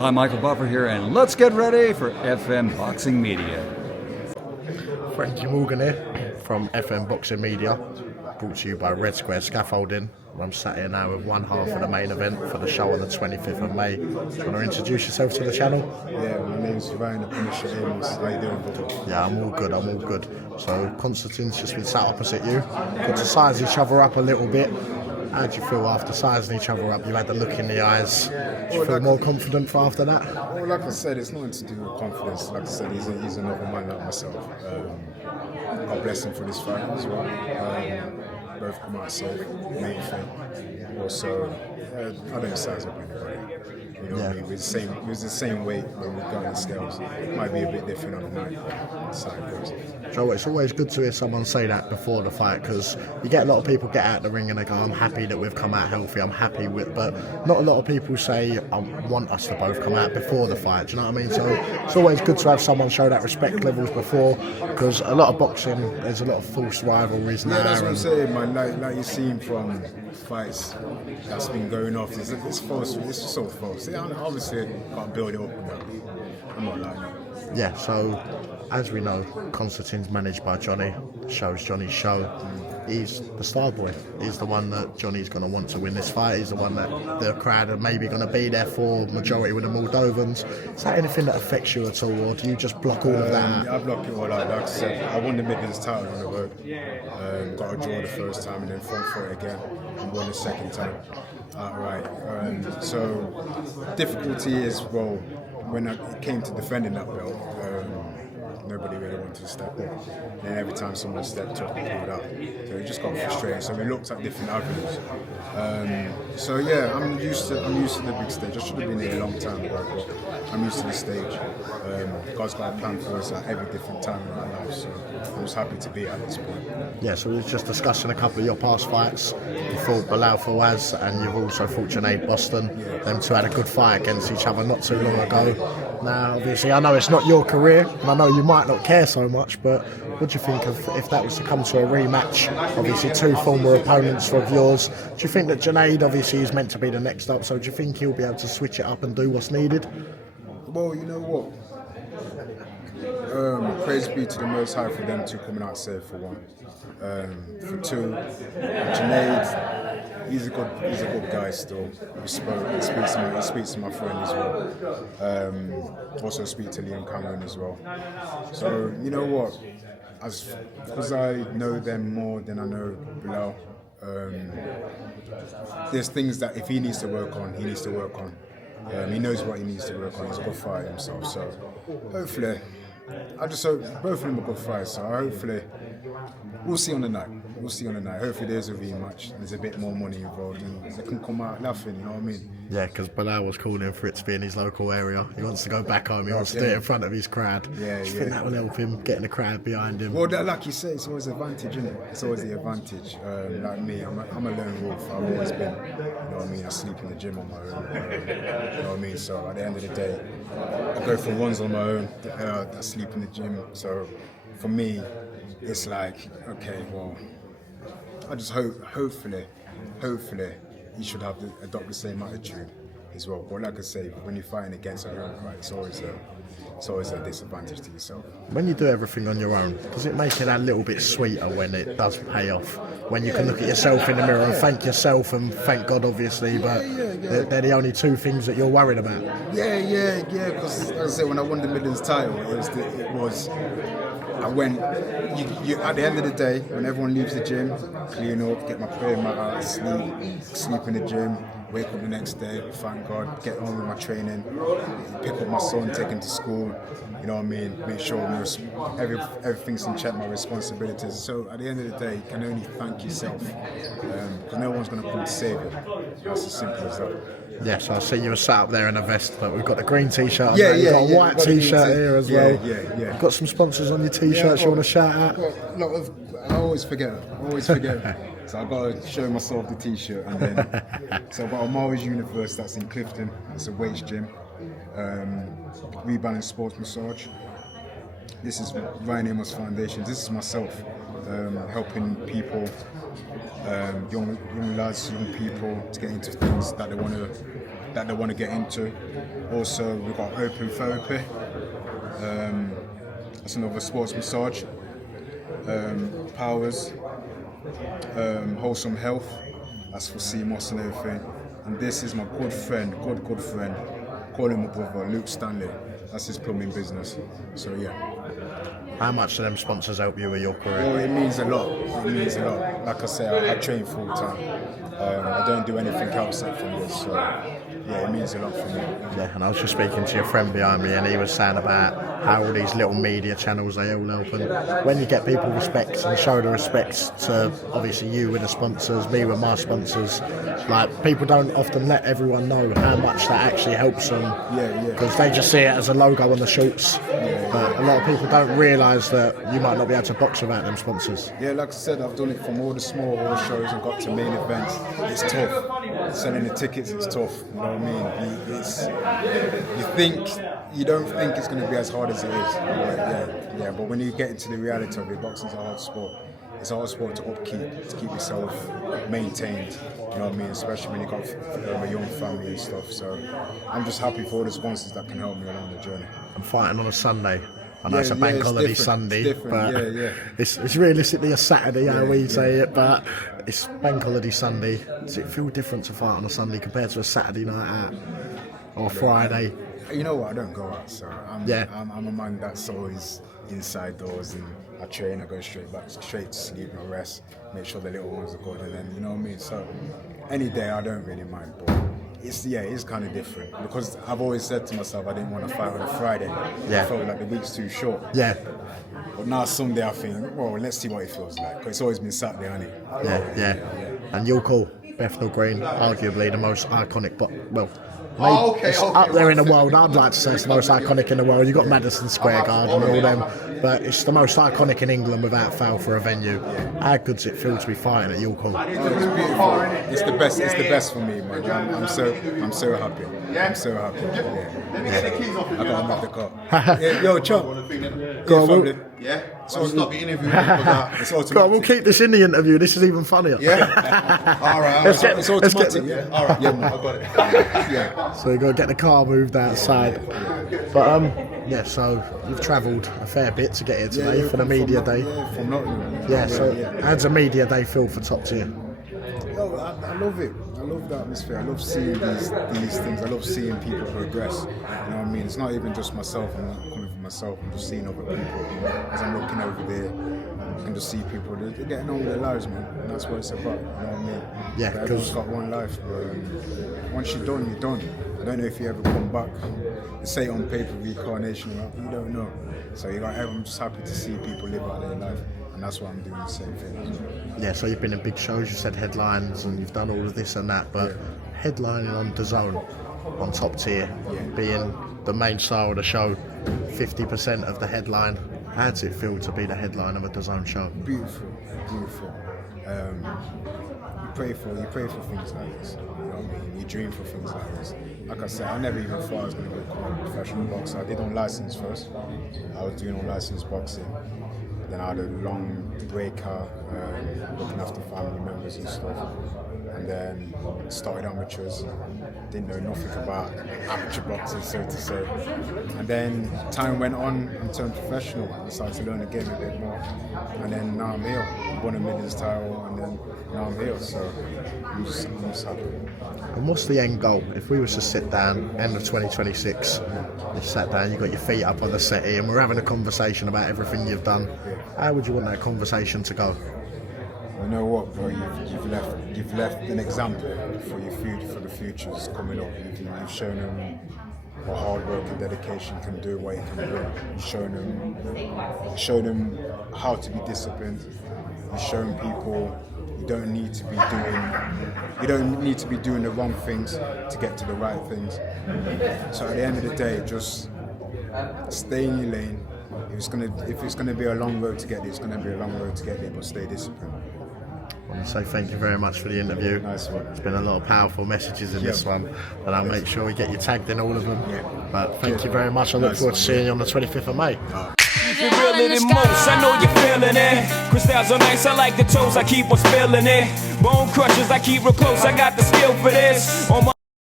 I'm Michael Buffer here, and let's get ready for FM Boxing Media. Frankie Morgan here from FM Boxing Media, brought to you by Red Square Scaffolding. I'm sat here now with one half of the main event for the show on the 25th of May. Do you want to introduce yourself to the channel? Yeah, my name's Ryan, the Punisher Amos. How you doing? Yeah, I'm all good. So Constantine's just been sat opposite you. Got to size each other up a little bit. How do you feel after sizing each other up? You had the look in the eyes. Do you feel more confident for after that? Well, like I said, it's nothing to do with confidence. Like I said, he's another man like myself. God bless him for this fight as well. Both come out safe, main thing. Also, I don't size up anybody. You know what I mean? It was the same weight when we got in scales. It might be a bit different on the night, but that's how it goes. Joe, it's always good to hear someone say that before the fight, because you get a lot of people get out the ring and they go, I'm happy that we've come out healthy, I'm happy with, but not a lot of people say, I want us to both come out before the fight, do you know what I mean? So it's always good to have someone show that respect levels before, because a lot of boxing, there's a lot of false rivalries now. Yeah, that's what I'm saying, man. Like you've seen from fights that's been going off, it's false, it's so false. Yeah, obviously, I can't build it up now. I'm not like that. Yeah, so as we know, Constantine's managed by Johnny. The show's Johnny's show. He's the star boy. He's the one that Johnny's going to want to win this fight. He's the one that the crowd are maybe going to be there for, majority with the Moldovans. Is that anything that affects you at all, or do you just block all of that out? I block it all out. Like I said, I won the Midlands title on the road. Got a draw the first time and then fought for it again and won the second time outright. So difficulty is, well, when it came to defending that belt, nobody really wanted to step up. And every time someone stepped up, they pulled out. So it just got frustrating. So we looked at different avenues. So yeah, I'm used to the big stage. I should have been here a long time ago, but I'm used to the stage. God's got a plan for us at every different time in our lives. So I'm just happy to be at this point. Yeah, so we were just discussing a couple of your past fights. You fought Bilal Fawaz and you've also fought Junaid Boston. Them two had a good fight against each other not too long ago. Now, obviously, I know it's not your career, and I know you might not care so much, but what do you think of if that was to come to a rematch? Obviously, two former opponents of yours. Do you think that Junaid, obviously, is meant to be the next up, so do you think he'll be able to switch it up and do what's needed? Well, you know what? Praise be to the Most High for them two coming out safe for one. For two, Junaid, he's a good guy still. He speaks to my friend as well. Also speak to Liam Cameron as well. So you know what? Because I know them more than I know Bilal. There's things that if he needs to work on, he needs to work on. He knows what he needs to work on. He's a good fighter himself. So hopefully, I just hope both of them are good fighters. So hopefully, we'll see on the night. Hopefully there's a rematch. There's a bit more money involved and they can come out laughing, you know what I mean? Yeah, because Bilal was calling for it to be in his local area. He wants to go back home. He wants to do it in front of his crowd. Yeah, I think that will help him getting the crowd behind him. Well, like you say, it's always an advantage, isn't it? It's always the advantage. Like me, I'm a lone wolf. I've always been. You know what I mean? I sleep in the gym on my own. You know what I mean? So at the end of the day, I go for runs on my own. I sleep in the gym. So for me, it's like, okay, well, I just hopefully, you should adopt the same attitude as well. But like I say, when you're fighting against your own fight, it's always a disadvantage to yourself. When you do everything on your own, does it make it a little bit sweeter when it does pay off? When you can look at yourself in the mirror and thank yourself and thank God, obviously, but they're the only two things that you're worried about. Yeah. Because like I said, when I won the Midlands title, I went. You at the end of the day, when everyone leaves the gym, clean up, get my prayer mat out, sleep in the gym, wake up the next day, thank God, get on with my training, pick up my son, take him to school, you know what I mean, make sure everything's in check, my responsibilities. So at the end of the day, you can only thank yourself, because no one's going to come to save you. That's as simple as that. Yes, I see you were sat up there in a vest, but we've got the green t-shirt. Yeah, you've got a white t-shirt here as well. Yeah. You've got some sponsors on your t-shirts you want to shout out? I always forget. So I've got to show myself the t-shirt, and then so I've got Amara's Universe that's in Clifton. It's a weights gym. Rebalance Sports Massage. This is Ryan Amos Foundation. This is myself helping people, young lads, young people to get into things that they want to that they want to get into. Also, we've got open therapy. That's another sports massage. Powers. Wholesome health. That's for Amos and everything. And this is my good friend, good friend. Call him my brother, Luke Stanley. That's his plumbing business. So yeah. How much do them sponsors help you with your career? Oh, it means a lot. It means a lot. Like I say, I train full time. I don't do anything outside from this. So yeah, it means a lot for me. Yeah, and I was just speaking to your friend behind me, and he was saying about how all these little media channels, they all help. And when you get people respect and show the respect to obviously you with the sponsors, me with my sponsors, like people don't often let everyone know how much that actually helps them. Yeah. Because they just see it as a logo on the shorts. But a lot of people don't realise that you might not be able to box without them sponsors. Yeah, like I said, I've done it from all the small horse shows and got to main events. It's tough. Selling the tickets is tough. You know what I mean? You don't think it's going to be as hard as it is. Yeah. But when you get into the reality of it, boxing's a hard sport. It's a hard sport to upkeep, to keep yourself maintained. You know what I mean? Especially when you got a young family and stuff. So I'm just happy for all the sponsors that can help me along the journey. I'm fighting on a Sunday. I know it's a bank holiday Sunday, but yeah. it's realistically a Saturday, how we say it, but it's bank holiday Sunday. Does it feel different to fight on a Sunday compared to a Saturday night out or Friday? You know what? I don't go out, so I'm a man that's always inside doors, and I train. I go straight to sleep and rest, make sure the little ones are good, and then you know what I mean. So any day I don't really mind, but it's kind of different because I've always said to myself I didn't want to fight on a Friday. I felt like the week's too short. Yeah. But now Sunday I think, well, let's see what it feels like. 'Cause it's always been Saturday, hasn't it? Yeah. And you'll call Bethnal Green arguably the most iconic, it's up there in the world. I'd like to say it's the most iconic in the world. You've got Madison Square Garden and all them, but it's the most iconic in England without fail for a venue. How good does it feel to be fighting at York Hall? Oh, it's beautiful. It's the best. It's the best for me, man. I'm so happy. I'm so happy. I got another car. Yo, chop. Go on, Yeah? So stop the interview. It's automatic. God, we'll keep this in the interview. This is even funnier. Yeah? Alright. It's automatic. Yeah? Alright, I got it. Yeah. So you've got to get the car moved outside. But so you've travelled a fair bit to get here today for the media day. Yeah, from Nottingham. Yeah, so how does a media day feel for Top Tier? Yo, I love it. I love the atmosphere. I love seeing these things. I love seeing people progress. You know what I mean? It's not even just myself. I'm not coming for myself. I'm just seeing other people. As I'm looking over there, I can just see people. They're getting on with their lives, man. And that's what it's about. You know what I mean? Yeah, but everyone's got one life. But once you're done, you're done. I don't know if you ever come back. They say on paper reincarnation, you don't know. So I'm just happy to see people live out their life. And that's why I'm doing the same thing. Yeah, so you've been in big shows, you said headlines, and you've done all of this and that, but headlining on DAZN, on Top Tier, being the main star of the show, 50% of the headline, how does it feel to be the headline of a DAZN show? Beautiful. You pray for things like this. You know what I mean? You dream for things like this. Like I said, I never even thought I was going to become a professional boxer. I did on license first. I was doing on license boxing. Then I had a long break out, looking after family members and stuff. And then started amateurs. Didn't know nothing about amateur boxing, so to say. And then time went on and turned professional. I started to learn the game a bit more. And then now I'm here. Won a millions title, and then now I'm here. So I'm just happy. And what's the end goal? If we was to sit down, end of 2026, you sat down, you got your feet up on the settee, and we're having a conversation about everything you've done, how would you want that conversation to go? You know what, bro? You've left an example for the futures coming up. You've shown them what hard work and dedication can do, what it can bring. You've shown them how to be disciplined. You've shown people you don't need to be doing the wrong things to get to the right things. So at the end of the day, just stay in your lane. If it's gonna be a long road to get there, it's gonna be a long road to get there, but stay disciplined. I want to say thank you very much for the interview. Nice one. There's been a lot of powerful messages in this one, and I'll make sure we get you tagged in all of them. But thank you very much. I look forward to seeing you on the 25th of May. You realer than most, I know you're feeling it. Crystals are nice, I like the toes, I keep on spilling it. Bone crushers, I keep real close, I got the skill for this. On my